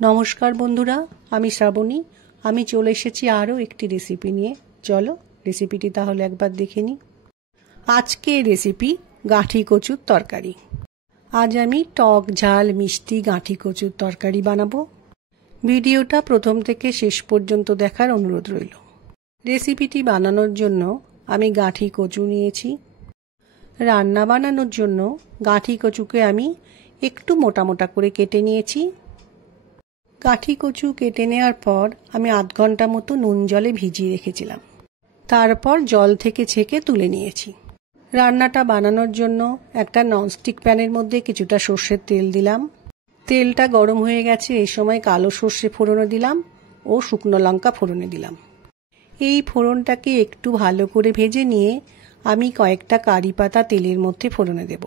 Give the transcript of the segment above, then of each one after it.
নমস্কার বন্ধুরা, আমি শ্রাবণী। আমি চলে এসেছি আরও একটি রেসিপি নিয়ে। চলো রেসিপিটি তাহলে একবার দেখে নিই। আজকের রেসিপি গাঁঠি কচুর তরকারি। আজ আমি টক ঝাল মিষ্টি গাঁঠি কচুর তরকারি বানাবো। ভিডিওটা প্রথম থেকে শেষ পর্যন্ত দেখার অনুরোধ রইল। রেসিপিটি বানানোর জন্য আমি গাঁঠি কচু নিয়েছি। রান্না বানানোর জন্য গাঁঠি কচুকে আমি একটু মোটা মোটা করে কেটে নিয়েছি। গাঁঠি কচু কেটে নেওয়ার পর আমি আধ ঘন্টা মতো নুন জলে ভিজিয়ে রেখেছিলাম। তারপর জল থেকে ছেঁকে তুলে নিয়েছি। রান্নাটা বানানোর জন্য একটা ননস্টিক প্যানের মধ্যে কিছুটা সর্ষের তেল দিলাম। তেলটা গরম হয়ে গেছে। এই সময় কালো সর্ষে ফোড়নে দিলাম ও শুকনো লঙ্কা ফোড়নে দিলাম। এই ফোড়নটাকে একটু ভালো করে ভেজে নিয়ে আমি কয়েকটা কারি পাতা তেলের মধ্যে ফোড়নে দেব।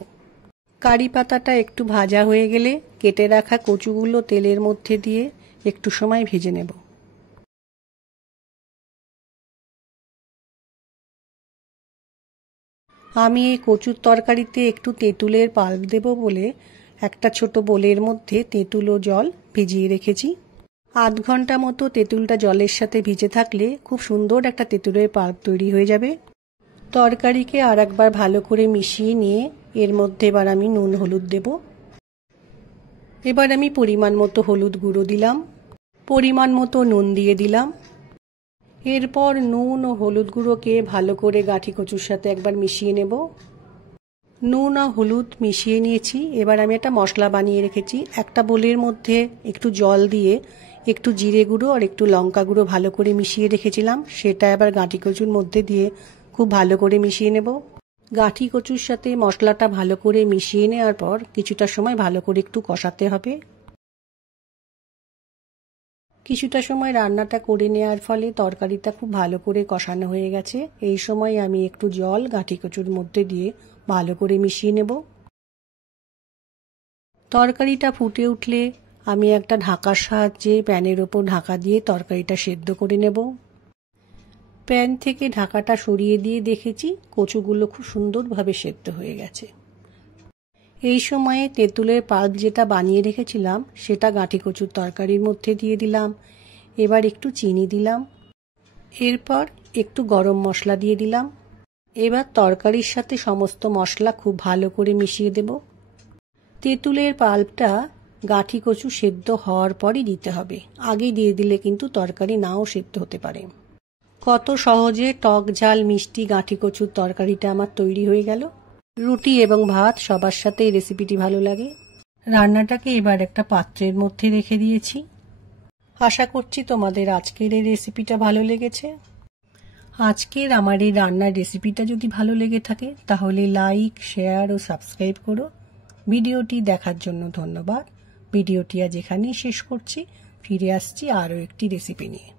কারি পাতাটা একটু ভাজা হয়ে গেলে কেটে রাখা কচুগুলো তেলের মধ্যে দিয়ে একটু সময় ভেজে নেব। আমি এই কচুর তরকারিতে একটু তেঁতুলের পাল্প দেব বলে একটা ছোট বোলের মধ্যে তেঁতুল ও জল ভিজিয়ে রেখেছি। আধ ঘন্টা মতো তেঁতুলটা জলের সাথে ভিজে থাকলে খুব সুন্দর একটা তেঁতুলের পাল্প তৈরি হয়ে যাবে। তরকারিকে আর একবার ভালো করে মিশিয়ে নিয়ে এর মধ্যে এবার আমি নুন হলুদ দেব। এবার আমি পরিমাণ মতো হলুদ গুঁড়ো দিলাম, পরিমাণ মতো নুন দিয়ে দিলাম। এরপর নুন ও হলুদ গুঁড়োকে ভালো করে গাঁঠি কচুর সাথে একবার মিশিয়ে নেব। নুন আর হলুদ মিশিয়ে নিয়েছি। এবার আমি একটা মশলা বানিয়ে রেখেছি। একটা বোলের মধ্যে একটু জল দিয়ে একটু জিরে গুঁড়ো আর একটু লঙ্কা গুঁড়ো ভালো করে মিশিয়ে রেখেছিলাম। সেটা এবার গাঁঠি কচুর মধ্যে দিয়ে খুব ভালো করে মিশিয়ে নেব। গাঁঠি কচুর সাথে মশলাটা ভালো করে মিশিয়ে নেওয়ার পর কিছুটা সময় ভালো করে একটু কষাতে হবে। কিছুটা সময় রান্নাটা করে নেওয়ার ফলে তরকারিটা খুব ভালো করে কষানো হয়ে গেছে। এই সময় আমি একটু জল গাঁঠি কচুর মধ্যে দিয়ে ভালো করে মিশিয়ে নেব। তরকারিটা ফুটে উঠলে আমি একটা ঢাকার সাহায্যে প্যানের ওপর ঢাকা দিয়ে তরকারিটা সেদ্ধ করে নেব। প্যান থেকে ঢাকাটা সরিয়ে দিয়ে দেখেছি কচুগুলো খুব সুন্দরভাবে সেদ্ধ হয়ে গেছে। এই সময়ে তেঁতুলের পাল্প যেটা বানিয়ে রেখেছিলাম সেটা গাঁঠি কচুর তরকারির মধ্যে দিয়ে দিলাম। এবার একটু চিনি দিলাম। এরপর একটু গরম মশলা দিয়ে দিলাম। এবার তরকারির সাথে সমস্ত মশলা খুব ভালো করে মিশিয়ে দেব। তেঁতুলের পাল্পটা গাঁঠি কচু সেদ্ধ হওয়ার পরই দিতে হবে। আগেই দিয়ে দিলে কিন্তু তরকারি নাও সেদ্ধ হতে পারে। কত সহজে টক ঝাল মিষ্টি গাঁঠি কচুর তরকারিটা আমার তৈরি হয়ে গেল। রুটি এবং ভাত সবার সাথে এই রেসিপিটি ভালো লাগে। রান্নাটাকে এবার একটা পাত্রের মধ্যে রেখে দিয়েছি। আশা করছি তোমাদের আজকের এই রেসিপিটা ভালো লেগেছে। আজকের আমার এই রান্নার রেসিপিটা যদি ভালো লেগে থাকে তাহলে লাইক, শেয়ার ও সাবস্ক্রাইব করো। ভিডিওটি দেখার জন্য ধন্যবাদ। ভিডিওটি আজ এখানেই শেষ করছি। ফিরে আসছি আরও একটি রেসিপি নিয়ে।